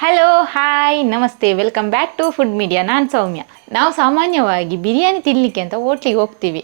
Hello hi ನಮಸ್ತೆ welcome back to food media. ನಾನು ಸೌಮ್ಯ. ನಾವು ಸಾಮಾನ್ಯವಾಗಿ ಬಿರಿಯಾನಿ ತಿನ್ನಲಿಕ್ಕೆ ಅಂತ ಹೋಟ್ಲಿಗೆ ಹೋಗ್ತೀವಿ.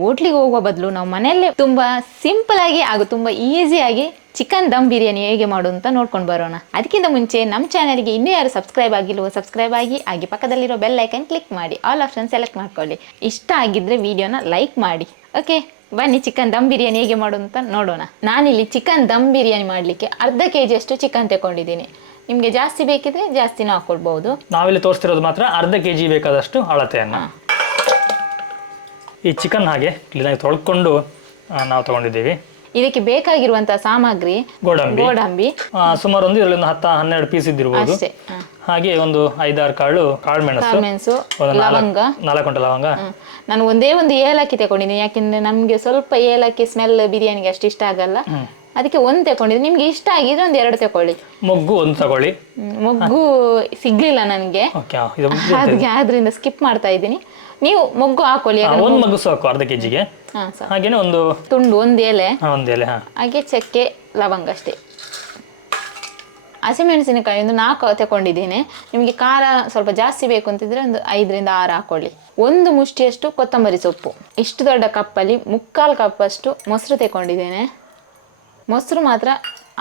ಹೋಟ್ಲಿಗೆ ಹೋಗುವ ಬದಲು ನಾವು ಮನೆಯಲ್ಲೇ ತುಂಬ ಸಿಂಪಲಾಗಿ ಹಾಗೂ ತುಂಬ ಈಸಿಯಾಗಿ ಚಿಕನ್ ದಮ್ ಬಿರಿಯಾನಿ ಹೇಗೆ ಮಾಡೋದು ಅಂತ ನೋಡ್ಕೊಂಡು ಬರೋಣ. ಅದಕ್ಕಿಂತ ಮುಂಚೆ ನಮ್ಮ ಚಾನಲ್ಗೆ ಇನ್ನೂ ಯಾರು ಸಬ್ಸ್ಕ್ರೈಬ್ ಆಗಿಲ್ವೋ ಸಬ್ಸ್ಕ್ರೈಬ್ ಆಗಿ ಹಾಗೆ ಪಕ್ಕದಲ್ಲಿರೋ ಬೆಲ್ ಐಕನ್ ಕ್ಲಿಕ್ ಮಾಡಿ ಆಲ್ ಆಪ್ಷನ್ ಸೆಲೆಕ್ಟ್ ಮಾಡ್ಕೊಳ್ಳಿ. ಇಷ್ಟ ಆಗಿದ್ದರೆ ವಿಡಿಯೋನ ಲೈಕ್ ಮಾಡಿ. ಓಕೆ, ಬನ್ನಿ ಚಿಕನ್ ದಮ್ ಬಿರಿಯಾನಿ ಹೇಗೆ ಮಾಡೋದು ಅಂತ ನೋಡೋಣ. ನಾನಿಲ್ಲಿ ಚಿಕನ್ ದಮ್ ಬಿರಿಯಾನಿ ಮಾಡಲಿಕ್ಕೆ ಅರ್ಧ kg ಅಷ್ಟು ಚಿಕನ್ ತಗೊಂಡಿದ್ದೀನಿ. ನಿಮಗೆ ಜಾಸ್ತಿ ಬೇಕಿದ್ರೆ ಜಾಸ್ತಿನೂ ಹಾಕೊಳ್ಬಹುದು. ನಾವಿಲ್ಲಿ ತೋರಿಸ್ತಿರೋದು ಮಾತ್ರ ಅರ್ಧ kg ಬೇಕಾದಷ್ಟು ಅಳತೆಯನ್ನು. ಈ ಚಿಕನ್ ಹಾಗೆ ಕ್ಲೀನಾಗಿ ತೊಳ್ಕೊಂಡು ನಾವು ತಗೊಂಡಿದ್ದೀವಿ. ಇದಕ್ಕೆ ಬೇಕಾಗಿರುವಂತಹ ಸಾಮಗ್ರಿ ಗೋಡಂಬಿ ಸುಮಾರು ಒಂದು ಇದರಲ್ಲಿ 10-12 ಪೀಸ್ ಇದ್ದಿರಬಹುದು. ಹಾಗೆ ಒಂದು 5-6 ಕಾಳುಮೆಣಸು, ಲವಂಗ, 4 ಲವಂಗ. ನಾನು ಒಂದೇ ಒಂದು ಏಲಕ್ಕಿ ತಗೊಂಡಿದ್ದೀನಿ, ಯಾಕೆಂದ್ರೆ ನಮ್ಗೆ ಸ್ವಲ್ಪ ಏಲಕ್ಕಿ ಸ್ಮೆಲ್ ಬಿರಿಯಾನಿಗೆ ಅಷ್ಟು ಇಷ್ಟ ಆಗಲ್ಲ. ಅದಕ್ಕೆ ಒಂದು ತಗೊಂಡಿದ್ದೀನಿ. ನಿಮ್ಗೆ ಇಷ್ಟ ಆಗಿದ್ರೆ ಒಂದು 2 ತಗೊಳ್ಳಿ. ಮೊಗ್ಗು ಒಂದು ತಗೊಳ್ಳಿ. ಮೊಗ್ಗು ಸಿಗ್ಲಿಲ್ಲ ನನಗೆ, ಆದ್ರಿಂದ ಸ್ಕಿಪ್ ಮಾಡ್ತಾ ಇದ್ದೀನಿ. ನೀವು ಮೊಗ್ಗು ಹಾಕೊಳ್ಳಿ. ಒಂದು ಮೊಗ್ಗು ಸಾಕು ಅರ್ಧ kgಗೆ. ಹಾಗೇನೆ ಒಂದು ತುಂಡು, ಒಂದು ಎಲೆ, ಹಾಗೆ ಚಕ್ಕೆ, ಲವಂಗ ಅಷ್ಟೇ. ಹಸಿಮೆಣಸಿನಕಾಯಿ ಒಂದು 4 ತಗೊಂಡಿದ್ದೀನಿ. ನಿಮಗೆ ಖಾರ ಸ್ವಲ್ಪ ಜಾಸ್ತಿ ಬೇಕು ಅಂತಿದ್ರೆ ಒಂದು 5-6 ಹಾಕೊಳ್ಳಿ. ಒಂದು ಮುಷ್ಟಿಯಷ್ಟು ಕೊತ್ತಂಬರಿ ಸೊಪ್ಪು. ಇಷ್ಟು ದೊಡ್ಡ ಕಪ್ಪಲ್ಲಿ 3/4 ಕಪ್ ಅಷ್ಟು ಮೊಸರು ತಗೊಂಡಿದ್ದೇನೆ. ಮೊಸರು ಮಾತ್ರ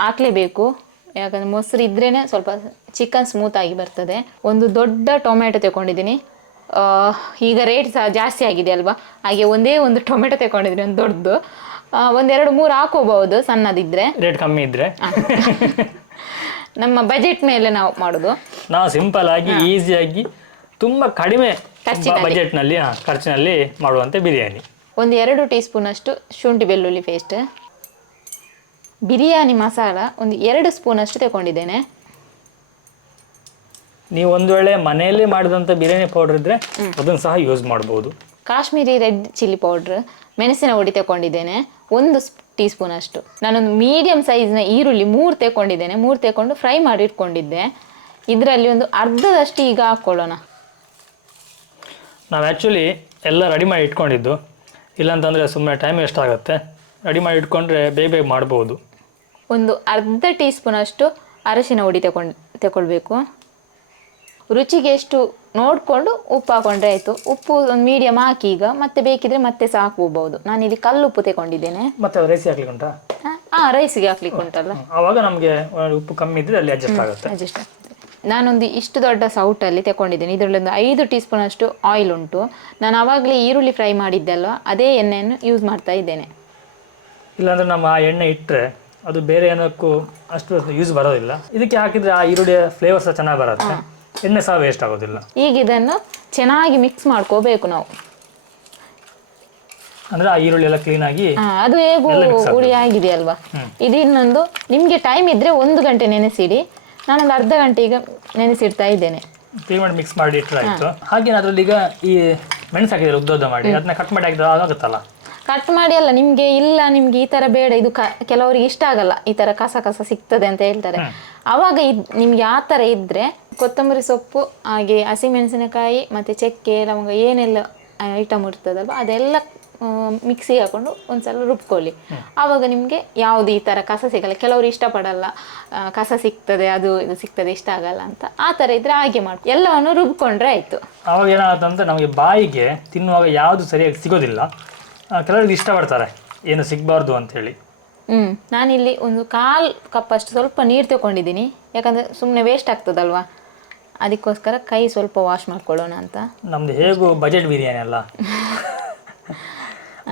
ಹಾಕ್ಲೇಬೇಕು, ಯಾಕಂದರೆ ಮೊಸರು ಇದ್ರೇ ಸ್ವಲ್ಪ ಚಿಕನ್ ಸ್ಮೂತ್ ಆಗಿ ಬರ್ತದೆ. ಒಂದು ದೊಡ್ಡ ಟೊಮೆಟೊ ತಗೊಂಡಿದ್ದೀನಿ. ಈಗ ರೇಟ್ ಸಹ ಜಾಸ್ತಿ ಆಗಿದೆ ಅಲ್ವಾ, ಹಾಗೆ ಒಂದೇ ಒಂದು ಟೊಮೆಟೊ ತಗೊಂಡಿದ್ದೀನಿ, ಒಂದು ದೊಡ್ಡದು. 1-2-3 ಹಾಕೋಬಹುದು ಸಣ್ಣದಿದ್ರೆ, ರೇಟ್ ಕಮ್ಮಿ ಇದ್ರೆ. ನಮ್ಮ ಬಜೆಟ್ ಮೇಲೆ ನಾವು ಮಾಡೋದು. ನಾವು ಸಿಂಪಲ್ ಆಗಿ ಈಸಿಯಾಗಿ ತುಂಬ ಕಡಿಮೆ ಬಜೆಟ್ನಲ್ಲಿ ಖರ್ಚಿನಲ್ಲಿ ಮಾಡುವಂತೆ ಬಿರಿಯಾನಿ. ಒಂದು 2 ಟೀ ಸ್ಪೂನ್ ಅಷ್ಟು ಶುಂಠಿ ಬೆಳ್ಳುಳ್ಳಿ ಪೇಸ್ಟ್. ಬಿರಿಯಾನಿ ಮಸಾಲ ಒಂದು 2 ಸ್ಪೂನ್ ಅಷ್ಟು ತಗೊಂಡಿದ್ದೇನೆ. ನೀವು ಒಂದು ವೇಳೆ ಮನೆಯಲ್ಲೇ ಮಾಡಿದಂಥ ಬಿರಿಯಾನಿ ಪೌಡರ್ ಇದ್ರೆ ಅದನ್ನು ಸಹ ಯೂಸ್ ಮಾಡ್ಬೋದು. ಕಾಶ್ಮೀರಿ ರೆಡ್ ಚಿಲ್ಲಿ ಪೌಡ್ರ್, ಮೆಣಸಿನ ಹುಡಿ ತಗೊಂಡಿದ್ದೇನೆ 1 ಟೀ ಸ್ಪೂನ್ ಅಷ್ಟು. ನಾನೊಂದು ಮೀಡಿಯಂ ಸೈಜ್ನ ಈರುಳ್ಳಿ 3 ತಗೊಂಡಿದ್ದೇನೆ. 3 ತಗೊಂಡು ಫ್ರೈ ಮಾಡಿ ಇಟ್ಕೊಂಡಿದ್ದೆ. ಇದರಲ್ಲಿ ಒಂದು ಅರ್ಧದಷ್ಟು ಈಗ ಹಾಕ್ಕೊಳ್ಳೋಣ. ನಾವು ಆ್ಯಕ್ಚುಲಿ ಎಲ್ಲ ರೆಡಿ ಮಾಡಿ ಇಟ್ಕೊಂಡಿದ್ದು, ಇಲ್ಲಾಂತಂದರೆ ಸುಮ್ಮನೆ ಟೈಮ್ ವೇಸ್ಟ್ ಆಗುತ್ತೆ. ರೆಡಿ ಮಾಡಿ ಬೇಗ ಬೇಗ ಮಾಡ್ಬೋದು. ಒಂದು ಅರ್ಧ ಟೀ ಸ್ಪೂನ್ ಅಷ್ಟು ಅರಶಿನ ಹುಡಿ ತಗೊಳ್ಬೇಕು. ರುಚಿಗೆ ಎಷ್ಟು ನೋಡಿಕೊಂಡು ಉಪ್ಪು ಹಾಕೊಂಡ್ರೆ ಆಯಿತು. ಉಪ್ಪು ಒಂದು ಮೀಡಿಯಮ್ ಹಾಕಿ ಈಗ ಮತ್ತೆ ಬೇಕಿದ್ರೆ ಮತ್ತೆ ಸಹ ಹಾಕ್ಬೋದು. ನಾನಿಲ್ಲಿ ಕಲ್ಲುಪ್ಪು ತಗೊಂಡಿದ್ದೇನೆ. ಮತ್ತೆ ರೈಸಿಗೆ ಹಾಕ್ಲಿಕ್ಕೆ ಉಂಟಾ? ರೈಸಿಗೆ ಹಾಕ್ಲಿಕ್ಕೆ ಉಂಟಲ್ಲ, ಆವಾಗ ನಮಗೆ ಉಪ್ಪು ಕಮ್ಮಿ ಇದ್ರೆ ಅಲ್ಲಿ ಅಡ್ಜಸ್ಟ್ ಆಗ್ತದೆ. ನಾನೊಂದು ಇಷ್ಟು ದೊಡ್ಡ ಸೌಟಲ್ಲಿ ತಗೊಂಡಿದ್ದೇನೆ. ಇದರಲ್ಲಿ ಒಂದು 5 ಟೀ ಸ್ಪೂನ್ ಅಷ್ಟು ಆಯಿಲ್ ಉಂಟು. ನಾನು ಆವಾಗಲೇ ಈರುಳ್ಳಿ ಫ್ರೈ ಮಾಡಿದ್ದಲ್ವ, ಅದೇ ಎಣ್ಣೆಯನ್ನು ಯೂಸ್ ಮಾಡ್ತಾ ಇದ್ದೇನೆ. ಇಲ್ಲಾಂದ್ರೆ ನಮ್ಮ ಆ ಎಣ್ಣೆ ಇಟ್ಟರೆ ಅದು ಬೇರೆ ಏನಕ್ಕೂ ಅಷ್ಟು ಯೂಸ್ ಬರೋದಿಲ್ಲ. ಇದಕ್ಕೆ ಹಾಕಿದರೆ ಆ ಈರುಳ್ಳಿಯ ಫ್ಲೇವರ್ ಸಹ ಚೆನ್ನಾಗಿ ಬರುತ್ತೆ, ಎಣ್ಣೆ ಸಹ ವೇಸ್ಟ್ ಆಗೋದಿಲ್ಲ. ಈಗ ಇದನ್ನು ಚೆನ್ನಾಗಿ ಮಿಕ್ಸ್ ಮಾಡ್ಕೋಬೇಕು ನಾವು. ಅಂದ್ರೆ ಆ ಈರುಳ್ಳಿ ಎಲ್ಲ ಕ್ಲೀನ್ ಆಗಿ ಅದು ಹೇಗೂ ಹುಳಿ ಆಗಿದೆ ಅಲ್ವಾ. ಇದು ಇನ್ನೊಂದು ನಿಮಗೆ ಟೈಮ್ ಇದ್ರೆ 1 ಗಂಟೆ ನೆನೆಸಿಡಿ. ನಾನೊಂದು ಅರ್ಧ ಗಂಟೆ ಈಗ ನೆನೆಸಿಡ್ತಾ ಇದ್ದೇನೆ. ಕ್ಲೀನ್ ಮಾಡಿ ಮಿಕ್ಸ್ ಮಾಡಿ ಇಟ್ಟರೆ ಆಯಿತು. ಹಾಗೆ ಅದರಲ್ಲಿ ಈಗ ಈ ಮೆಣಸು ಹಾಕಿದ್ರೆ ಉದ್ದ ಮಾಡಿ ಅದನ್ನ ಕಟ್ ಮಾಡಿ ಹಾಕಿದ್ರೆ ಆಗುತ್ತಲ್ಲ. ಕಟ್ ಮಾಡಿ ಅಲ್ಲ, ನಿಮಗೆ ಇಲ್ಲ ನಿಮಗೆ ಈ ಥರ ಬೇಡ, ಇದು ಕೆಲವರಿಗೆ ಇಷ್ಟ ಆಗಲ್ಲ, ಈ ಥರ ಕಸ ಸಿಗ್ತದೆ ಅಂತ ಹೇಳ್ತಾರೆ. ಆವಾಗ ನಿಮ್ಗೆ ಆ ಥರ ಇದ್ದರೆ ಕೊತ್ತಂಬರಿ ಸೊಪ್ಪು ಹಾಗೆ ಹಸಿಮೆಣಸಿನಕಾಯಿ ಮತ್ತು ಚಕ್ಕೆ ಲವಂಗ ಏನೆಲ್ಲ ಐಟಮ್ ಇರ್ತದಲ್ವ ಅದೆಲ್ಲ ಮಿಕ್ಸಿಗೆ ಹಾಕೊಂಡು ಒಂದ್ಸಲ ರುಬ್ಕೊಳ್ಳಿ. ಆವಾಗ ನಿಮಗೆ ಯಾವುದು ಈ ಥರ ಕಸ ಸಿಗಲ್ಲ. ಕೆಲವರು ಇಷ್ಟಪಡಲ್ಲ, ಕಸ ಸಿಗ್ತದೆ ಅದು ಇದು ಸಿಗ್ತದೆ ಇಷ್ಟ ಆಗಲ್ಲ ಅಂತ. ಆ ಥರ ಇದ್ದರೆ ಹಾಗೆ ಮಾಡಿ ಎಲ್ಲವನ್ನು ರುಬ್ಕೊಂಡ್ರೆ ಆಯಿತು. ಆವಾಗ ಏನಾಗುತ್ತಂತ ನಮಗೆ ಬಾಯಿಗೆ ತಿನ್ನುವಾಗ ಯಾವುದು ಸರಿಯಾಗಿ ಸಿಗೋದಿಲ್ಲ. ಕೆಲವರಿಗೆ ಇಷ್ಟಪಡ್ತಾರೆ ಏನು ಸಿಗಬಾರ್ದು ಅಂಥೇಳಿ. ನಾನಿಲ್ಲಿ ಒಂದು 1/4 ಕಪ್ ಅಷ್ಟು ಸ್ವಲ್ಪ ನೀರು ತಗೊಂಡಿದ್ದೀನಿ, ಯಾಕಂದರೆ ಸುಮ್ಮನೆ ವೇಸ್ಟ್ ಆಗ್ತದಲ್ವಾ, ಅದಕ್ಕೋಸ್ಕರ ಕೈ ಸ್ವಲ್ಪ ವಾಶ್ ಮಾಡ್ಕೊಳ್ಳೋಣ ಅಂತ. ನಮ್ದು ಹೇಗೂ ಬಜೆಟ್ ಬಿರಿಯಾನಿ ಅಲ್ಲ,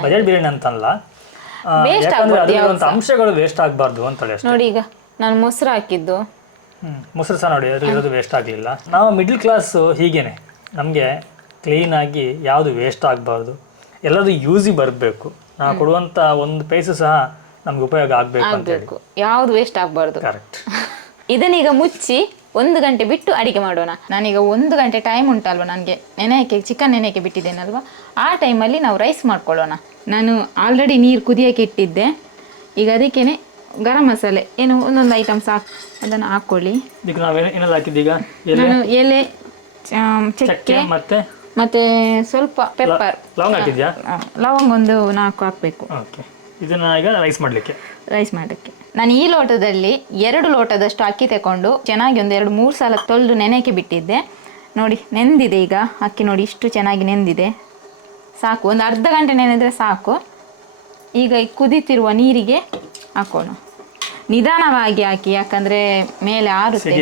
ಬಜೆಟ್ ಬಿರಿಯಾನಿ ಅಂತಲ್ಲ, ಅಂಶಗಳು ವೇಸ್ಟ್ ಆಗಬಾರ್ದು ಅಂತೇಳಿ ಅಷ್ಟೇ. ನೋಡಿ ಈಗ ನಾನು ಮೊಸರು ಹಾಕಿದ್ದು, ಮೊಸರು ಸಹ ನೋಡಿ ಅದರಲ್ಲಿ ಇರೋದು ವೇಸ್ಟ್ ಆಗಲಿಲ್ಲ. ನಾವು ಮಿಡ್ಲ್ ಕ್ಲಾಸು ಹೀಗೇನೆ, ನಮಗೆ ಕ್ಲೀನಾಗಿ ಯಾವುದು ವೇಸ್ಟ್ ಆಗಬಾರ್ದು, ಎಲ್ಲದು ಯೂಸಿಗೆ ಬರಬೇಕು. ನಾವು ಕೊಡುವಂಥ ಒಂದು ಪೈಸು ಸಹ ನಮ್ಗೆ ಉಪಯೋಗ ಆಗಬೇಕು, ಯಾವುದು ವೇಸ್ಟ್ ಆಗಬಾರ್ದು. ಕರೆಕ್ಟ್. ಇದನ್ನೀಗ ಮುಚ್ಚಿ 1 ಗಂಟೆ ಬಿಟ್ಟು ಅಡಿಗೆ ಮಾಡೋಣ. ನಾನೀಗ 1 ಗಂಟೆ ಟೈಮ್ ಉಂಟಲ್ವ, ನನಗೆ ಚಿಕನ್ ನೆನೆಯಕ್ಕೆ ಬಿಟ್ಟಿದ್ದೇನಲ್ವ, ಆ ಟೈಮಲ್ಲಿ ನಾವು ರೈಸ್ ಮಾಡ್ಕೊಳ್ಳೋಣ. ನಾನು ಆಲ್ರೆಡಿ ನೀರು ಕುದಿಯೋಕ್ಕೆ ಇಟ್ಟಿದ್ದೆ. ಈಗ ಅದಕ್ಕೇನೆ ಗರಂ ಮಸಾಲೆ ಏನು ಒಂದೊಂದು ಐಟಮ್ಸ್ ಅದನ್ನು ಹಾಕ್ಕೊಳ್ಳಿ. ಈಗ ನಾವೇನು ಏನೆಲ್ಲ ಹಾಕಿದ್ದೀಗ? ನಾನು ಎಲೆ, ಚಕ್ಕೆ ಮತ್ತೆ ಸ್ವಲ್ಪ ಪೆಪ್ಪರ್, ಲವಂಗ ಹಾಕಿದ್ಯಾ? ಲವಂಗ ಒಂದು 4 ಹಾಕಬೇಕು. ಓಕೆ, ಇದನ್ನ ಈಗ ರೈಸ್ ಮಾಡಲಿಕ್ಕೆ ರೈಸ್ ಮಾಡೋಕ್ಕೆ. ನಾನು ಈ ಲೋಟದಲ್ಲಿ 2 ಲೋಟದಷ್ಟು ಅಕ್ಕಿ ತಗೊಂಡು ಚೆನ್ನಾಗಿ ಒಂದು 2-3 ಸಲ ತೊಳೆದು ನೆನೆಯಕ್ಕೆ ಬಿಟ್ಟಿದ್ದೆ. ನೋಡಿ ನೆಂದಿದೆ ಈಗ ಅಕ್ಕಿ, ನೋಡಿ ಇಷ್ಟು ಚೆನ್ನಾಗಿ ನೆಂದಿದೆ. ಸಾಕು, ಒಂದು ಅರ್ಧ ಗಂಟೆ ನೆನೆದರೆ ಸಾಕು. ಈಗ ಈ ಕುದೀತಿರುವ ನೀರಿಗೆ ಹಾಕೋಣ. ನಿಧಾನವಾಗಿ ಹಾಕಿ, ಯಾಕಂದರೆ ಮೇಲೆ ಆರುತ್ತೆ,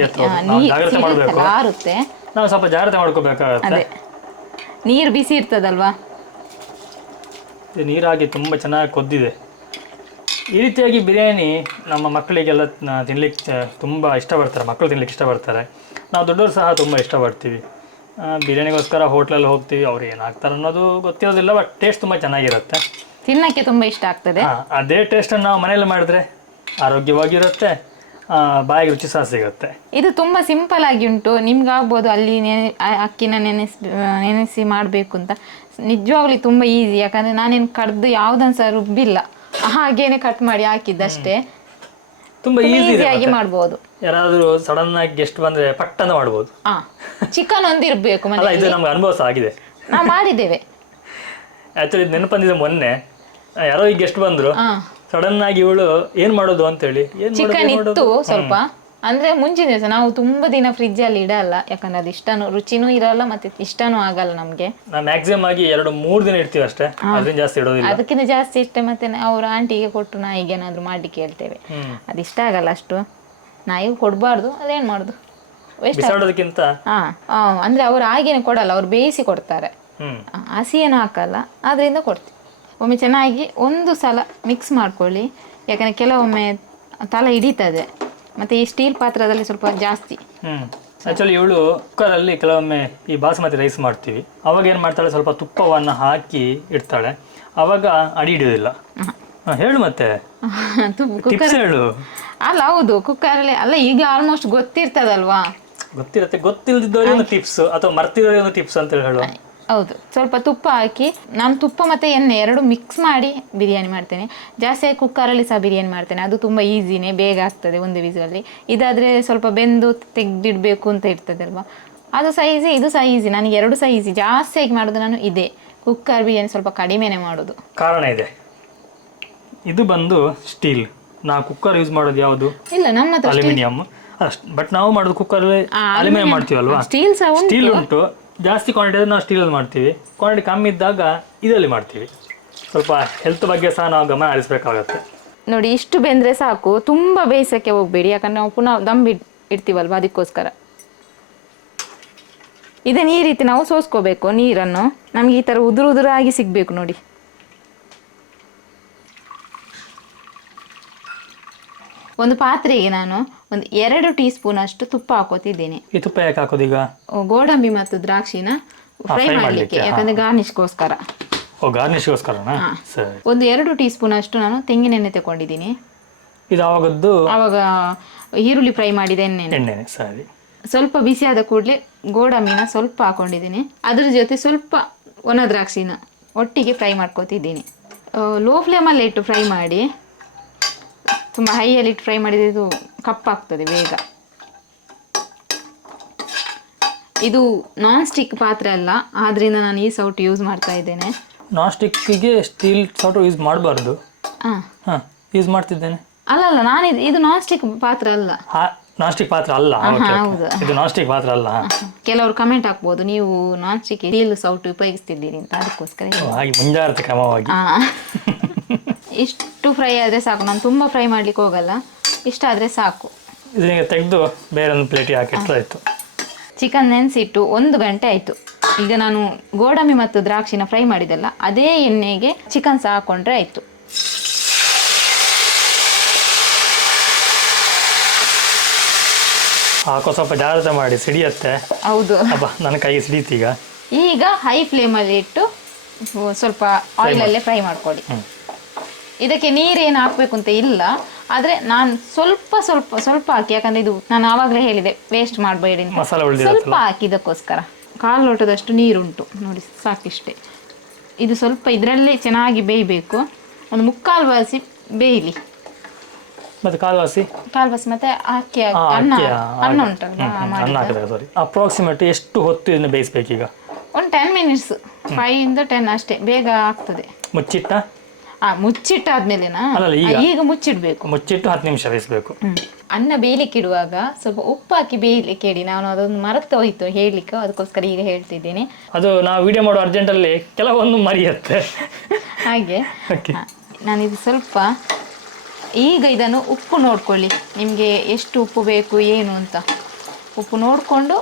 ಆರುತ್ತೆ. ನಾವು ಸ್ವಲ್ಪ ಜಾಗ್ರತೆ ಮಾಡ್ಕೋಬೇಕಾಗುತ್ತೆ. ಅದೇ, ನೀರು ಬಿಸಿ ಇರ್ತದಲ್ವಾ. ನೀರಾಗಿ ತುಂಬ ಚೆನ್ನಾಗಿ ಕೊದ್ದಿದೆ. ಈ ರೀತಿಯಾಗಿ ಬಿರಿಯಾನಿ ನಮ್ಮ ಮಕ್ಕಳಿಗೆಲ್ಲ ತಿನ್ಲಿಕ್ಕೆ ತುಂಬ ಇಷ್ಟಪಡ್ತಾರೆ, ಮಕ್ಕಳು ತಿನ್ಲಿಕ್ಕೆ ಇಷ್ಟಪಡ್ತಾರೆ. ನಾವು ದೊಡ್ಡವರು ಸಹ ತುಂಬ ಇಷ್ಟಪಡ್ತೀವಿ. ಬಿರಿಯಾನಿಗೋಸ್ಕರ ಹೋಟ್ಲಲ್ಲಿ ಹೋಗ್ತೀವಿ, ಅವ್ರು ಏನಾಗ್ತಾರೆ ಅನ್ನೋದು ಗೊತ್ತಿರೋದಿಲ್ಲ, ಬಟ್ ಟೇಸ್ಟ್ ತುಂಬ ಚೆನ್ನಾಗಿರುತ್ತೆ, ತಿನ್ನಕ್ಕೆ ತುಂಬ ಇಷ್ಟ ಆಗ್ತದೆ. ಅದೇ ಟೇಸ್ಟನ್ನು ನಾವು ಮನೇಲಿ ಮಾಡಿದ್ರೆ ಆರೋಗ್ಯವಾಗಿರುತ್ತೆ, ಬಾಯಿಗೆ ರುಚಿ ಸಹ ಸಿಗುತ್ತೆ. ಇದು ತುಂಬ ಸಿಂಪಲ್ ಆಗಿ ಉಂಟು. ನಿಮ್ಗಾಗ್ಬೋದು ಅಲ್ಲಿ ಅಕ್ಕಿನ ನೆನೆಸಿ ಮಾಡಬೇಕು ಅಂತ. ನಿಜವಾಗ್ಲಿ ತುಂಬ ಈಸಿ, ಯಾಕಂದರೆ ನಾನೇನು ಕಡ್ದು ಯಾವುದನ್ನು ಸಹ ರುಬ್ಬಿಲ್ಲ, ಹಾಗೇನೆ ಕಟ್ ಮಾಡಿ ಹಾಕಿದ್ದಷ್ಟೇ. ತುಂಬ ಈಸಿಯಾಗಿ ಮಾಡ್ಬೋದು. ಯಾರಾದರೂ ಸಡನ್ ಆಗಿ ಗೆಸ್ಟ್ ಬಂದರೆ ಪಟ್ಟನ್ನು ಮಾಡ್ಬೋದು. ಚಿಕನ್ ಒಂದಿರಬೇಕು ಮನೆ. ಇದು ನಮ್ಗೆ ಅನುಭವ ಸಹ ಆಗಿದೆ, ನಾವು ಮಾಡಿದ್ದೇವೆ. ಆ್ಯಕ್ಚುಲಿ ಇದು ನೆನಪಂದಿದೆ, ಮೊನ್ನೆ ಯಾರೋ ಈ ಗೆಸ್ಟ್ ಬಂದರು, ಸಡನ್ ಆಗಿ ಇವಳು ಏನು ಮಾಡೋದು ಅಂತೇಳಿ ಚಿಕನ್ ಇತ್ತು ಸ್ವಲ್ಪ, ಅಂದರೆ ಮುಂಚಿನ ದಿವಸ ನಾವು ತುಂಬ ದಿನ ಫ್ರಿಜ್ಜಲ್ಲಿ ಇಡಲ್ಲ, ಯಾಕಂದ್ರೆ ಅದು ಇಷ್ಟನೂ ರುಚಿನೂ ಇರಲ್ಲ ಮತ್ತೆ ಇಷ್ಟನೂ ಆಗಲ್ಲ ನಮಗೆ. ನಾವು ಮ್ಯಾಕ್ಸಿಮಮ್ ಆಗಿ 2-3 ದಿನ ಇಡ್ತೀವಿ ಅಷ್ಟೇ, ಅದರಿಂದ ಜಾಸ್ತಿ ಇಡೋದಿಲ್ಲ. ಅದಕ್ಕಿಂತ ಜಾಸ್ತಿ ಇಷ್ಟೇ, ಮತ್ತೆ ಅವ್ರ ಆಂಟಿಗೆ ಕೊಟ್ಟು ನಾಯಿಗೆ ಏನಾದರೂ ಮಾಡಿ ಕೇಳ್ತೇವೆ. ಅದು ಇಷ್ಟ ಆಗಲ್ಲ ಅಷ್ಟು, ನಾಯಿಗೂ ಕೊಡಬಾರ್ದು, ಅದೇನು ಮಾಡೋದು, ಬಿಸಾಡೋದಕ್ಕಿಂತ. ಅಂದರೆ ಅವ್ರು ಹಾಗೇನೆ ಕೊಡಲ್ಲ, ಅವ್ರು ಬೇಯಿಸಿ ಕೊಡ್ತಾರೆ, ಹಸಿ ಏನು ಹಾಕಲ್ಲ, ಅದರಿಂದ ಕೊಡ್ತೀವಿ. ಒಮ್ಮೆ ಚೆನ್ನಾಗಿ ಒಂದು ಸಲ ಮಿಕ್ಸ್ ಮಾಡ್ಕೊಳ್ಳಿ, ಯಾಕಂದರೆ ಕೆಲವೊಮ್ಮೆ ತಲೆ ಹಿಡಿತದೆ, ಮತ್ತು ಈ ಸ್ಟೀಲ್ ಪಾತ್ರದಲ್ಲಿ ಸ್ವಲ್ಪ ಜಾಸ್ತಿ. ಆ್ಯಕ್ಚುಲಿ ಇವಳು ಕುಕ್ಕರಲ್ಲಿ ಕೆಲವೊಮ್ಮೆ ಈ ಬಾಸುಮತಿ ರೈಸ್ ಮಾಡ್ತೀವಿ, ಅವಾಗ ಏನು ಮಾಡ್ತಾಳೆ, ಸ್ವಲ್ಪ ತುಪ್ಪವನ್ನು ಹಾಕಿ ಇಡ್ತಾಳೆ, ಅವಾಗ ಅಡಿ ಹಿಡಿಯೋದಿಲ್ಲ. ಹೇಳು ಮತ್ತೆ ಕುಕ್ಕರ್ ಹೇಳು. ಅಲ್ಲ ಹೌದು, ಕುಕ್ಕರಲ್ಲಿ ಅಲ್ಲ, ಈಗ ಆಲ್ಮೋಸ್ಟ್ ಗೊತ್ತಿರ್ತದಲ್ವಾ. ಗೊತ್ತಿರುತ್ತೆ, ಗೊತ್ತಿಲ್ಲದಿದ್ದವರಿಗೆ ಒಂದು ಟಿಪ್ಸ್ ಅಥವಾ ಮರ್ತಿರೋರಿಗೆ ಒಂದು ಟಿಪ್ಸ್ ಅಂತ ಹೇಳುವ. ಹೌದು, ಸ್ವಲ್ಪ ತುಪ್ಪ ಹಾಕಿ, ನಾನು ತುಪ್ಪ ಮತ್ತು ಎಣ್ಣೆ 2 ಮಿಕ್ಸ್ ಮಾಡಿ ಬಿರಿಯಾನಿ ಮಾಡ್ತೇನೆ. ಜಾಸ್ತಿಯಾಗಿ ಕುಕ್ಕರಲ್ಲಿ ಸಹ ಬಿರಿಯಾನಿ ಮಾಡ್ತೇನೆ, ಅದು ತುಂಬ ಈಸಿನೇ, ಬೇಗ ಆಗ್ತದೆ ಒಂದು ವಿಸಲ್ಲಿ. ಇದಾದರೆ ಸ್ವಲ್ಪ ಬೆಂದು ತೆಗೆದಿಡಬೇಕು ಅಂತ ಇರ್ತದೆ ಅಲ್ವಾ, ಅದು ಸಹ ಈಸಿ, ಇದು ಸಹ ಈಸಿ. ನನಗೆ 2 ಸಹ ಈಸಿ. ಜಾಸ್ತಿಯಾಗಿ ಮಾಡೋದು ನಾನು ಇದೆ, ಕುಕ್ಕರ್ ಬಿರಿಯಾನಿ ಸ್ವಲ್ಪ ಕಡಿಮೆನೇ ಮಾಡೋದು. ಕಾರಣ ಇದೆ, ಇದು ಬಂದು ಸ್ಟೀಲ್, ನಾವು ಕುಕ್ಕರ್ ಯೂಸ್ ಮಾಡೋದು ಯಾವುದು, ಇಲ್ಲ ನಮ್ಮ ಹತ್ರ ಅಲ್ಯೂಮಿನಿಯಂ. ಬಟ್ ನಾವು ಮಾಡೋದು ಕುಕ್ಕರಲ್ಲಿ ಅಲ್ಯೂಮಿನಿಯಂ ಮಾಡ್ತೀವಲ್ವಾ. ಸ್ಟೀಲ್ ಸಹ ಸ್ಟೀಲ್ ಉಂಟು, ಜಾಸ್ತಿ ಕ್ವಾಂಟಿಟಿ ನಾವು ಸ್ಟೀಲಲ್ಲಿ ಮಾಡ್ತೀವಿ, ಕ್ವಾಂಟಿಟಿ ಕಮ್ಮಿ ಇದ್ದಾಗ ಇದರಲ್ಲಿ ಮಾಡ್ತೀವಿ. ಸ್ವಲ್ಪ ಹೆಲ್ತ್ ಬಗ್ಗೆ ಸಹ ನಾವು ಗಮನ ಹರಿಸಬೇಕಾಗತ್ತೆ. ನೋಡಿ, ಇಷ್ಟು ಬೆಂದರೆ ಸಾಕು, ತುಂಬ ಬೇಯಿಸೋಕ್ಕೆ ಹೋಗಬೇಡಿ, ಯಾಕಂದರೆ ನಾವು ಪುನಃ ದಮ್ ಇಡ್ತೀವಲ್ವ, ಅದಕ್ಕೋಸ್ಕರ. ಇದನ್ನು ಈ ರೀತಿ ನಾವು ಸೋಸ್ಕೋಬೇಕು ನೀರನ್ನು, ನಮಗೆ ಈ ಥರ ಉದುರಾಗಿ ಸಿಗಬೇಕು ನೋಡಿ. ಒಂದು ಪಾತ್ರೆಗೆ ನಾನು ಒಂದು 2 ಟೀ ಸ್ಪೂನ್ ಅಷ್ಟು ತುಪ್ಪ ಹಾಕೋತಿದ್ದೇನೆ. ಈ ತುಪ್ಪ ಯಾಕೆ ಹಾಕೋದು ಈಗ? ಗೋಡಂಬಿ ಮತ್ತು ದ್ರಾಕ್ಷಿನ ಫ್ರೈ ಮಾಡಲಿಕ್ಕೆ, ಯಾಕಂದರೆ ಗಾರ್ನಿಷ್ಗೋಸ್ಕರ. ಗಾರ್ನಿಷ್ಗೋಸ್ಕರನಾ? ಸರಿ. ಒಂದು 2 ಟೀ ಸ್ಪೂನ್ ಅಷ್ಟು ನಾನು ತೆಂಗಿನೆಣ್ಣೆ ತಗೊಂಡಿದ್ದೀನಿ. ಇದು ಆವಾಗ ಈರುಳ್ಳಿ ಫ್ರೈ ಮಾಡಿದ ಎಣ್ಣೆ. ಸರಿ. ಸ್ವಲ್ಪ ಬಿಸಿಯಾದ ಕೂಡಲೇ ಗೋಡಂಬಿನ ಸ್ವಲ್ಪ ಹಾಕೊಂಡಿದ್ದೀನಿ, ಅದ್ರ ಜೊತೆ ಸ್ವಲ್ಪ ಒಣ ದ್ರಾಕ್ಷಿನ ಒಟ್ಟಿಗೆ ಫ್ರೈ ಮಾಡ್ಕೊತಿದ್ದೀನಿ. ಲೋ ಫ್ಲೇಮಲ್ಲಿ ಇಟ್ಟು ಫ್ರೈ ಮಾಡಿ, ತುಂಬ ಹೈಯಲ್ಲಿ ಇಟ್ಟು ಫ್ರೈ ಮಾಡಿದರೆ ಇದು ಕಪ್ಪಾಗ್ತದೆ ಬೇಗ. ಇದು ನಾನ್ ಸ್ಟಿಕ್ ಪಾತ್ರೆ ಅಲ್ಲ, ಆದ್ರಿಂದ ನಾನು ಈ ಸೌಟು ಯೂಸ್ ಮಾಡ್ತಾ ಇದ್ದೇನೆ. ನಾನ್ ಸ್ಟಿಕ್ಕಿಗೆ ಸ್ಟೀಲ್ ಸೌಟು ಯೂಸ್ ಮಾಡಬಾರ್ದು. ಯೂಸ್ ಮಾಡ್ತಿದ್ದೇನೆ. ಅಲ್ಲ, ನಾನು ಇದು ನಾನ್ ಸ್ಟಿಕ್ ಪಾತ್ರ ಅಲ್ಲ. ನಾನ್ ಸ್ಟಿಕ್ ಪಾತ್ರ ಅಲ್ಲ. ಹೌದು, ಇದು ನಾನ್ ಸ್ಟಿಕ್ ಪಾತ್ರ ಅಲ್ಲ. ಕೆಲವರು ಕಮೆಂಟ್ ಹಾಕ್ಬೋದು, ನೀವು ನಾನ್ ಸ್ಟಿಕ್ ಸ್ಟೀಲ್ ಸೌಟು ಉಪಯೋಗಿಸ್ತಿದ್ದೀರಿ ಅಂತ, ಅದಕ್ಕೋಸ್ಕರ. ಹಾಗೆ ಮುಂಜಾಗ್ರತೆ ಕ್ರಮವಾಗಿ. ಇಷ್ಟು ಫ್ರೈ ಆದರೆ ಸಾಕು, ನಾನು ತುಂಬ ಫ್ರೈ ಮಾಡ್ಲಿಕ್ಕೆ ಹೋಗಲ್ಲ, ಇಷ್ಟಾದರೆ ಸಾಕು. ಇದನ್ನ ತೆಗೆದು ಬೇರೆ ಒಂದು ಪ್ಲೇಟಿಗೆ ಹಾಕಿಟ್ರೆ ಆಯಿತು. ಚಿಕನ್ ನೆನೆಸಿಟ್ಟು 1 ಗಂಟೆ ಆಯಿತು. ಈಗ ನಾನು ಗೋಡಂಬಿ ಮತ್ತು ದ್ರಾಕ್ಷಿನ ಫ್ರೈ ಮಾಡಿದಲ್ಲ, ಅದೇ ಎಣ್ಣೆಗೆ ಚಿಕನ್ ಸಹ ಹಾಕೊಂಡ್ರೆ ಆಯಿತು. ಹಾಕೋ, ಸ್ವಲ್ಪ ಜಾಗ್ರತೆ ಮಾಡಿ, ಸಿಡಿಯತ್ತೆ. ಹೌದು, ನನ್ನ ಕೈ ಸಿಡೀತು ಈಗ ಹೈ ಫ್ಲೇಮಲ್ಲಿ ಇಟ್ಟು ಸ್ವಲ್ಪ ಆಯಿಲಲ್ಲೇ ಫ್ರೈ ಮಾಡ್ಕೊಳ್ಳಿ. ಇದಕ್ಕೆ ನೀರೇನು ಹಾಕಬೇಕು ಅಂತ ಇಲ್ಲ, ಆದರೆ ನಾನು ಸ್ವಲ್ಪ ಹಾಕಿ, ಯಾಕಂದರೆ ಇದು ನಾನು ಆವಾಗಲೇ ಹೇಳಿದೆ ವೇಸ್ಟ್ ಮಾಡಬೇಡಿ ಅಂತ, ಸ್ವಲ್ಪ ಹಾಕಿ. ಇದಕ್ಕೋಸ್ಕರ 1/4 ಲೋಟದಷ್ಟು ನೀರುಂಟು ನೋಡಿ, ಸಾಕಿಷ್ಟೇ. ಇದು ಸ್ವಲ್ಪ ಇದರಲ್ಲೇ ಚೆನ್ನಾಗಿ ಬೇಯಬೇಕು, ಒಂದು 3/4 ಬಾಸಿ ಬೇಯಲಿ. ಮತ್ತೆ ಕಾಲ್ವಾಸಿ ಮತ್ತೆ ಅಕ್ಕಿ ಅನ್ನ ಉಂಟಲ್ಲ, ಅಪ್ರಾಕ್ಸಿಮೇಟ್ ಎಷ್ಟು ಹೊತ್ತು ಇದನ್ನು ಬೇಯಿಸ್ಬೇಕೀಗ? ಒಂದು 10 ಮಿನಿಟ್ಸ್, 5 ಇಂದ 10 ಅಷ್ಟೇ, ಬೇಗ ಆಗ್ತದೆ. ಮುಚ್ಚಿಟ್ಟ ಮುಚ್ಚಿಟ್ಟಾದ್ಮೇಲೆನಾ? ಅಲ್ಲಲ್ಲ, ಈಗ ಮುಚ್ಚಿಡ್ಬೇಕು. ಮುಚ್ಚಿಟ್ಟು 10 ನಿಮಿಷ ಬೇಯಿಸ್ಬೇಕು. ಅನ್ನ ಬೇಯಲಿಕ್ಕೆ ಇಡುವಾಗ ಸ್ವಲ್ಪ ಉಪ್ಪು ಹಾಕಿ ಬೇಯಲಿಕ್ಕೆ ಇಡಿ. ನಾನು ಅದೊಂದು ಮರೆತು ಹೋಯ್ತು ಹೇಳಲಿಕ್ಕೆ, ಅದಕ್ಕೋಸ್ಕರ ಈಗ ಹೇಳ್ತಿದ್ದೀನಿ. ಅದು ನಾವು ವಿಡಿಯೋ ಮಾಡೋ ಅರ್ಜೆಂಟಲ್ಲಿ ಕೆಲವೊಂದು ಮರಿಯುತ್ತೆ ಹಾಗೆ ನಾನಿದು ಸ್ವಲ್ಪ ಈಗ ಇದನ್ನು ಉಪ್ಪು ನೋಡ್ಕೊಳ್ಳಿ, ನಿಮಗೆ ಎಷ್ಟು ಉಪ್ಪು ಬೇಕು ಏನು ಅಂತ. ಉಪ್ಪು ನೋಡಿಕೊಂಡು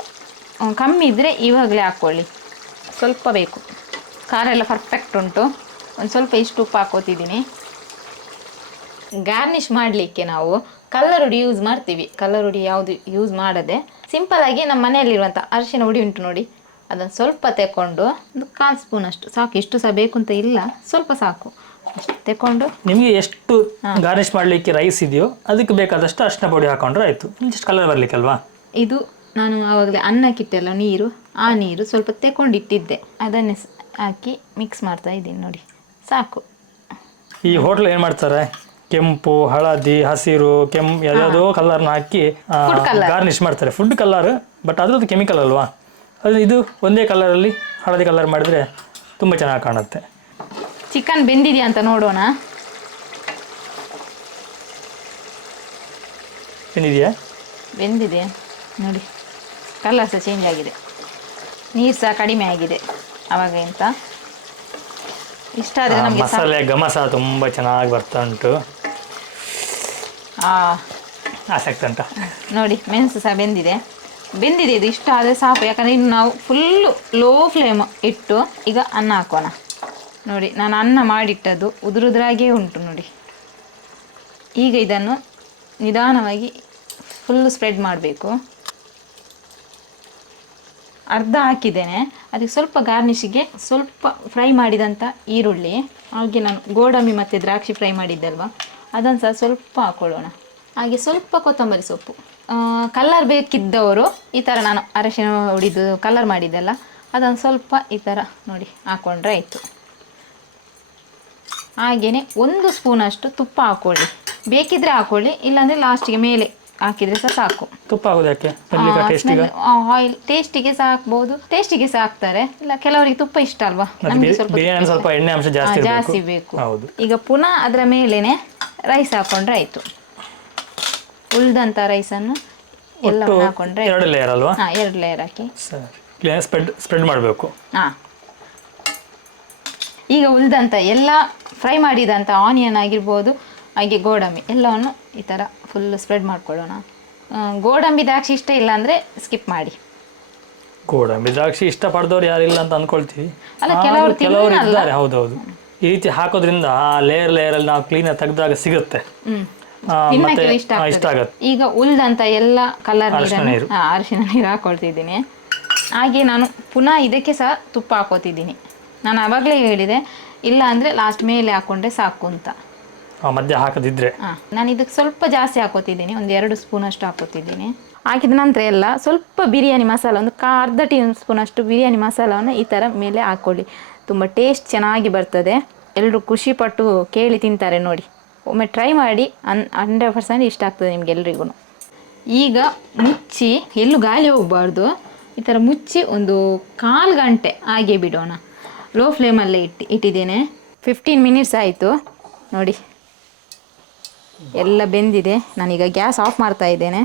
ಕಮ್ಮಿ ಇದ್ದರೆ ಇವಾಗಲೇ ಹಾಕ್ಕೊಳ್ಳಿ. ಸ್ವಲ್ಪ ಬೇಕು, ಖಾರ ಎಲ್ಲ ಪರ್ಫೆಕ್ಟ್ ಉಂಟು. ಒಂದು ಸ್ವಲ್ಪ ಇಷ್ಟು ಉಪ್ಪು ಹಾಕೋತಿದ್ದೀನಿ. ಗಾರ್ನಿಷ್ ಮಾಡಲಿಕ್ಕೆ ನಾವು ಕಲ್ಲರ್ ಹುಡಿ ಯೂಸ್ ಮಾಡ್ತೀವಿ. ಕಲ್ಲರ್ ಹುಡಿ ಯಾವುದು ಯೂಸ್ ಮಾಡದೆ ಸಿಂಪಲ್ಲಾಗಿ ನಮ್ಮ ಮನೆಯಲ್ಲಿರುವಂಥ ಅರಿಶಿನ ಹುಡಿ ಉಂಟು ನೋಡಿ, ಅದನ್ನು ಸ್ವಲ್ಪ ತೆಕ್ಕೊಂಡು ಒಂದು 1/4 ಸ್ಪೂನ್ ಅಷ್ಟು ಸಾಕು. ಇಷ್ಟು ಸಹ ಬೇಕು ಅಂತ ಇಲ್ಲ, ಸ್ವಲ್ಪ ಸಾಕು ಅಷ್ಟು ತೆಕ್ಕೊಂಡು. ನಿಮಗೆ ಎಷ್ಟು ಗಾರ್ನಿಷ್ ಮಾಡಲಿಕ್ಕೆ ರೈಸ್ ಇದೆಯೋ ಅದಕ್ಕೆ ಬೇಕಾದಷ್ಟು ಅರಿಶಿನ ಪುಡಿ ಹಾಕೊಂಡ್ರೆ ಆಯಿತು. ಜಸ್ಟ್ ಕಲರ್ ಬರಲಿಕ್ಕಲ್ವಾ? ಇದು ನಾನು ಆವಾಗಲೇ ಅನ್ನಕ್ಕಿಟ್ಟೆಲ್ಲ ನೀರು, ಆ ನೀರು ಸ್ವಲ್ಪ ತೆಕ್ಕೊಂಡಿಟ್ಟಿದ್ದೆ, ಅದನ್ನೇ ಹಾಕಿ ಮಿಕ್ಸ್ ಮಾಡ್ತಾ ಇದ್ದೀನಿ ನೋಡಿ, ಸಾಕು. ಈ ಹೋಟ್ಲ್ ಏನು ಮಾಡ್ತಾರೆ, ಕೆಂಪು, ಹಳದಿ, ಹಸಿರು, ಯಾವುದೋ ಕಲರ್ನ ಹಾಕಿ ಗಾರ್ನಿಷ್ ಮಾಡ್ತಾರೆ. ಫುಡ್ ಕಲರ್, ಬಟ್ ಅದ್ರದ್ದು ಕೆಮಿಕಲ್ ಅಲ್ವಾ? ಅದು ಇದು ಒಂದೇ ಕಲರಲ್ಲಿ ಹಳದಿ ಕಲರ್ ಮಾಡಿದರೆ ತುಂಬ ಚೆನ್ನಾಗಿ ಕಾಣುತ್ತೆ. ಚಿಕನ್ ಬೆಂದಿದೆಯಾ ಅಂತ ನೋಡೋಣ. ಬೆಂದಿದೆಯಾ? ಬೆಂದಿದೆ ನೋಡಿ, ಕಲರ್ ಸಹ ಚೇಂಜ್ ಆಗಿದೆ, ನೀರು ಸಹ ಕಡಿಮೆ ಆಗಿದೆ ಆವಾಗ ಅಂತ. ಇಷ್ಟ ಆದರೆ ನಮಗೆ ಮಸಾಲೆ ಘಮ ಸಹ ತುಂಬ ಚೆನ್ನಾಗಿ ಬರ್ತಾ ಉಂಟು. ಆಸಕ್ತಿ ಉಂಟ ನೋಡಿ, ಮೆಣಸು ಸಹ ಬೆಂದಿದೆ ಇದು. ಇಷ್ಟ ಆದರೆ ಸಾಕು, ಯಾಕಂದರೆ ಇನ್ನು ನಾವು ಫುಲ್ಲು ಲೋ ಫ್ಲೇಮ್ ಇಟ್ಟು ಈಗ ಅನ್ನ ಹಾಕೋಣ. ನೋಡಿ, ನಾನು ಅನ್ನ ಮಾಡಿಟ್ಟದ್ದು ಉದುರುದ್ರಾಗೇ ಉಂಟು ನೋಡಿ. ಈಗ ಇದನ್ನು ನಿಧಾನವಾಗಿ ಫುಲ್ಲು ಸ್ಪ್ರೆಡ್ ಮಾಡಬೇಕು. ಅರ್ಧ ಹಾಕಿದ್ದೇನೆ, ಅದಕ್ಕೆ ಸ್ವಲ್ಪ ಗಾರ್ನಿಷಿಗೆ ಸ್ವಲ್ಪ ಫ್ರೈ ಮಾಡಿದಂಥ ಈರುಳ್ಳಿ, ಹಾಗೆ ನಾನು ಗೋಡಂಬಿ ಮತ್ತು ದ್ರಾಕ್ಷಿ ಫ್ರೈ ಮಾಡಿದ್ದಲ್ವ, ಅದನ್ನು ಸಹ ಸ್ವಲ್ಪ ಹಾಕ್ಕೊಳ್ಳೋಣ. ಹಾಗೆ ಸ್ವಲ್ಪ ಕೊತ್ತಂಬರಿ ಸೊಪ್ಪು. ಕಲ್ಲರ್ ಬೇಕಿದ್ದವರು ಈ ಥರ ನಾನು ಅರಶಿನ ಹೊಡಿದು ಕಲರ್ ಮಾಡಿದ್ದೆಲ್ಲ, ಅದನ್ನು ಸ್ವಲ್ಪ ಈ ಥರ ನೋಡಿ ಹಾಕ್ಕೊಂಡ್ರೆ ಆಯಿತು. ಹಾಗೆಯೇ 1 ಸ್ಪೂನಷ್ಟು ತುಪ್ಪ ಹಾಕ್ಕೊಳ್ಳಿ, ಬೇಕಿದ್ರೆ ಹಾಕ್ಕೊಳ್ಳಿ, ಇಲ್ಲಾಂದರೆ ಲಾಸ್ಟಿಗೆ ಮೇಲೆ ಹಾಕಿದರೆ ಸಹ ಸಾಕು. ತುಪ್ಪ ಹಾಕೋದಕ್ಕೆ ಆಯಿಲ್ ಟೇಸ್ಟಿಗೆ ಸಹ ಹಾಕ್ಬೋದು, ಟೇಸ್ಟಿಗೆ ಸಹ ಹಾಕ್ತಾರೆ. ಇಲ್ಲ ಕೆಲವರಿಗೆ ತುಪ್ಪ ಇಷ್ಟ ಅಲ್ವಾ, ನಮಗೆ ಸ್ವಲ್ಪ ಎಣ್ಣೆ ಅಂಶ ಜಾಸ್ತಿ ಬೇಕು. ಈಗ ಪುನಃ ಅದರ ಮೇಲೇನೆ ರೈಸ್ ಹಾಕ್ಕೊಂಡ್ರೆ ಆಯಿತು. ಉಳಿದಂಥ ರೈಸನ್ನು ಎಲ್ಲ ಹಾಕೊಂಡ್ರೆ 2 ಲೇಯರ್ ಅಲ್ವಾ? 2 ಲೇಯರ್ ಹಾಕಿ ಸ್ಪ್ರೆಡ್ ಮಾಡಬೇಕು. ಈಗ ಉಳಿದಂಥ ಎಲ್ಲ ಫ್ರೈ ಮಾಡಿದಂಥ ಆನಿಯನ್ ಆಗಿರ್ಬೋದು, ಹಾಗೆ ಗೋಡಂಬಿ ಎಲ್ಲವನ್ನು ಈ ಥರ ಫುಲ್ ಸ್ಪ್ರೆಡ್ ಮಾಡ್ಕೊಳ್ಳೋಣ. ಗೋಡಂಬಿ ದ್ರಾಕ್ಷಿ ಇಷ್ಟ ಇಲ್ಲ ಅಂದರೆ ಸ್ಕಿಪ್ ಮಾಡಿ. ಗೋಡಂಬಿ ದ್ರಾಕ್ಷಿ ಇಷ್ಟಪಡ್ದವ್ರು ಯಾರಿಲ್ಲ ಅಂತ ಅಂದ್ಕೊಳ್ತೀವಿ. ಅಲ್ಲ, ಕೆಲವರು ಇದ್ದಾರೆ. ಹೌದೌದು, ಈ ರೀತಿ ಹಾಕೋದ್ರಿಂದ ಆ ಲೇಯರ್ ನಾವು ಕ್ಲೀನಾಗಿ ತೆಗೆದಾಗ ಸಿಗುತ್ತೆ, ಮತ್ತೆ ಇಷ್ಟ ಆಗುತ್ತೆ. ಈಗ ಉಳಿದಂಥ ಎಲ್ಲ ಕಲರ್ ಅರಿಶಿನ ನೀರು ಹಾಕೊಳ್ತಿದ್ದೀನಿ. ಹಾಗೆ ನಾನು ಪುನಃ ಇದಕ್ಕೆ ಸಹ ತುಪ್ಪ ಹಾಕೋತಿದ್ದೀನಿ. ನಾನು ಆವಾಗಲೇ ಹೇಳಿದೆ, ಇಲ್ಲ ಅಂದರೆ ಲಾಸ್ಟ್ ಮೇಲೆ ಹಾಕ್ಕೊಂಡ್ರೆ ಸಾಕು ಅಂತ. ಮಧ್ಯ ಹಾಕದಿದ್ರೆ ನಾನು ಇದಕ್ಕೆ ಸ್ವಲ್ಪ ಜಾಸ್ತಿ ಹಾಕೋತಿದ್ದೀನಿ, ಒಂದು 2 ಸ್ಪೂನಷ್ಟು ಹಾಕೋತಿದ್ದೀನಿ. ಹಾಕಿದ ನಂತರ ಎಲ್ಲ ಸ್ವಲ್ಪ ಬಿರಿಯಾನಿ ಮಸಾಲ, ಒಂದು ಅರ್ಧ ಟೀ ಸ್ಪೂನಷ್ಟು ಬಿರಿಯಾನಿ ಮಸಾಲವನ್ನು ಈ ಥರ ಮೇಲೆ ಹಾಕ್ಕೊಳ್ಳಿ. ತುಂಬ ಟೇಸ್ಟ್ ಚೆನ್ನಾಗಿ ಬರ್ತದೆ, ಎಲ್ಲರೂ ಖುಷಿಪಟ್ಟು ಕೇಳಿ ತಿಂತಾರೆ ನೋಡಿ. ಒಮ್ಮೆ ಟ್ರೈ ಮಾಡಿ, 100% ಇಷ್ಟ ಆಗ್ತದೆ ನಿಮ್ಗೆಲ್ರಿಗೂ. ಈಗ ಮುಚ್ಚಿ, ಎಲ್ಲೂ ಗಾಳಿ ಹೋಗಬಾರ್ದು, ಈ ಥರ ಮುಚ್ಚಿ ಒಂದು 1/4 ಗಂಟೆ ಹಾಗೆ ಬಿಡೋಣ. ಲೋ ಫ್ಲೇಮಲ್ಲೇ ಇಟ್ಟಿದ್ದೇನೆ. 15 ಮಿನಿಟ್ಸ್ ಆಯಿತು ನೋಡಿ, ಎಲ್ಲ ಬೆಂದಿದೆ. ನಾನೀಗ ಗ್ಯಾಸ್ ಆಫ್ ಮಾಡ್ತಾ ಇದ್ದೇನೆ.